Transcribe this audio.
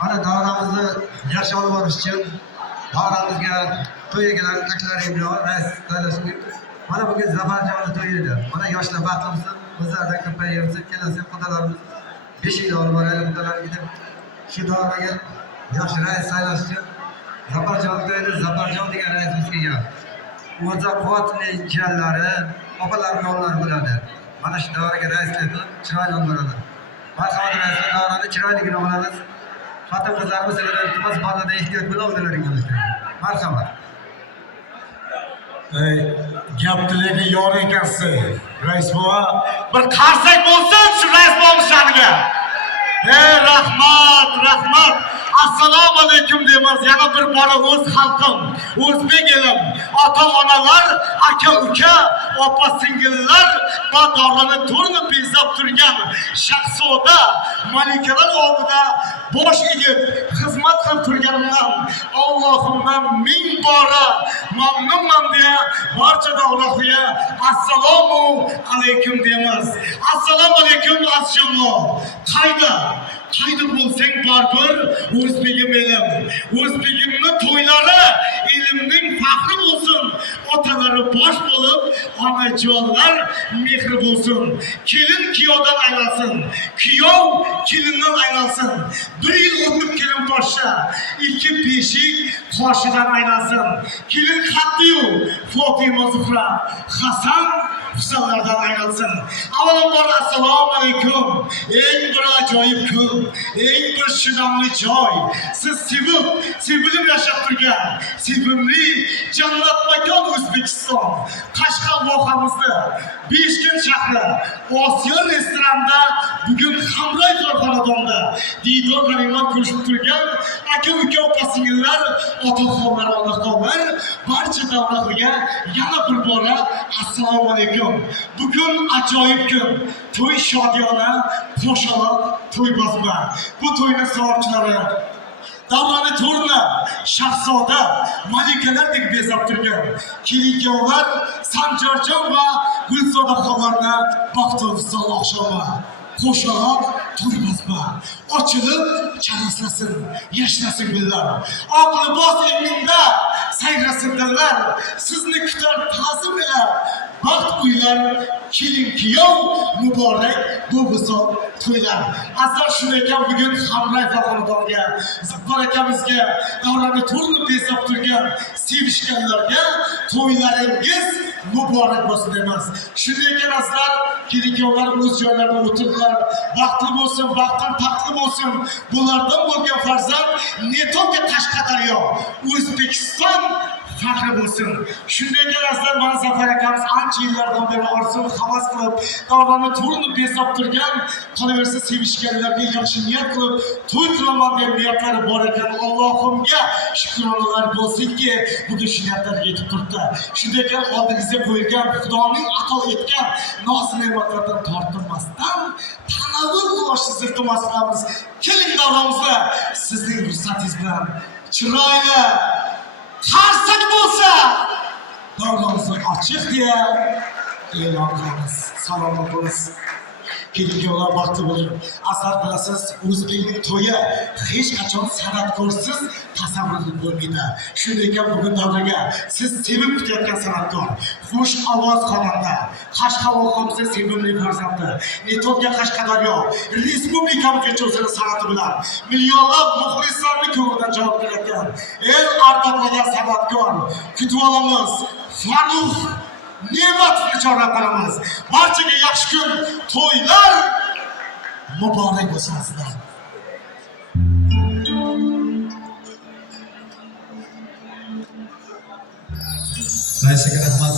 Mana davramizni yaxshi olib borish uchun davramizga to'yga kelgan aklarim bilan rais saylashni. Mana bugun Zafarjonni to'yi edi. Mana yoshlar baxtimizni bizlardan ko'payib kelasi xudolarimiz 5 yil olib boraylik xudolar gidib shu davraga yaxshi rais saylash uchun Zafarjon to'yida Zafarjon degan raisimiz kelgan. O'za quvvatli jiyanlari, opalarning o'g'illari bo'ladi. Mana shu davraga raislik qilib chiroyli olib boradi. Marhamat rais davrani chiroyligini olamiz. Xotin qizlarimiz iltimos bolada ehtiyot bilan o'zlaringiz. Marhamat. Gap tilagi yor ekansiz, rais bova. Bir qarsak bo'lsin shu rais bova shaniga. Rahmat, rahmat. Assalomu alaykum deymiz. Yana bir bora o'z xalqim, o'zbek elim, ota-onalar, aka-uka, opa-singillar va davrani to'rini bezab turgan shahzoda malikalar oldida bosh egib xizmat qilib turganimdan Allohimdan ming bora mamnunman deya barcha davlatlarga assalomu alaykum deymiz. Assalomu alaykum aziz jamoat. Qayda bo'lsang baribir o'zbegim elim. O'zbegimning to'ylari elimning faxri bo'lsin. Otalari bosh bo'lib, onajonlar mehri bo'lsin. Kelin kuyovdan aylansin. Kuyov kelindan aylansin. 1 yil o'tib kelin boshqa, 2 beshik qoshidan aylansin. Kelin Xattiyu, Fotima Zuhra, Hasan Husanlardan aylansin. Avvalambor assalomu alaykum. Eng bir ajoyib kun, eng bir shidamli joy. Siz sevilib yashab turgan sevimli jannat makon O'zbekiston, Qashqar vohamizda Beshkent shahri Osiyo restoranda bugun Hamroy xonadonda diydor g'animat ko'rishib turgan aka-uka, opa-singillar, ota-xonlar, onaxonlar barcha davlatlarga yana bir bora assalomu alaykum. Bugun ajoyib kun. To'y shodiyona, qo'shaloq, to'y bosma. Bu to'yning sababchilari davrani to'rini shahzoda malikalardek bezab turgan kelin-kuyovlar Sanjarjon va Gulzoda xonlarga baxtli oqshoma. Qo'shaloq, to'y bosma. Ochilib, charaslasin, yashnasin gullar. Oq libos eminda sayrasin dillar. Sizni kutar ta'zim bilan baxt uylar, kelin-kuyov muborak bu visol to'ylar. Azar shunday ekan, bugun Hamroy xonadoniga, Zaffar akamizga, davrani to'rini bezab turgan sevishganlarga to'ylaringiz muborak bo'lsin deymiz. Shunday ekan azizlar, kelin-kuyovlar o'z joylarida o'tirdilar. Baxtli bo'lsin, baxtdan taxtli bo'lsin. Bulardan bo'lgan farzand ne только Qashqadaryo, O'zbekiston faxri bo'lsin. Shunday ekan azizlar, mana Zaffar akamiz ancha yillardan beri orzu havas qilib davrani to'rini bezab turgan, qolaversa sevishganlarga yaxshi niyat qilib to'y qilaman deb niyatlari bor ekan. Allohimga shukronalar bo'lsinki, bugun shu niyatlarga yetib turibdi. Shunday ekan oldingizga qo'yilgan Xudoning ato etgan noz-ne'matlardan tortinmasdan tanovvul qilishni iltimos qilamiz. Keling davramizda sizning ruxsatingiz bilan chiroyli qarsak bo'lsa davramizni ochiq deya e'lon qilamiz. Salomat bo'lasiz. Kelin-kuyovlar baxtli bo'ling. Asar bilasiz, o'zbekning to'yi hech qachon san'atkorsiz tasavvur bo'lmaydi. Shunday ekan bugun davraga siz sevib kutayotgan san'atkor, xush ovoz xonanda, Qashqar vohamizning sevimli farzandi, Netolga Qashqadaryo respublikamizgacha o'zining san'ati bilan millionlab muxlislarning ko'nglidan javob berayotgan el ardog'lagan san'atkor kutib olamiz. Farruh ne'matni chorlab qolamiz. Barchaga yaxshi kun, to'ylar muborak bo'lsin sizlar. Raisiga rahmat.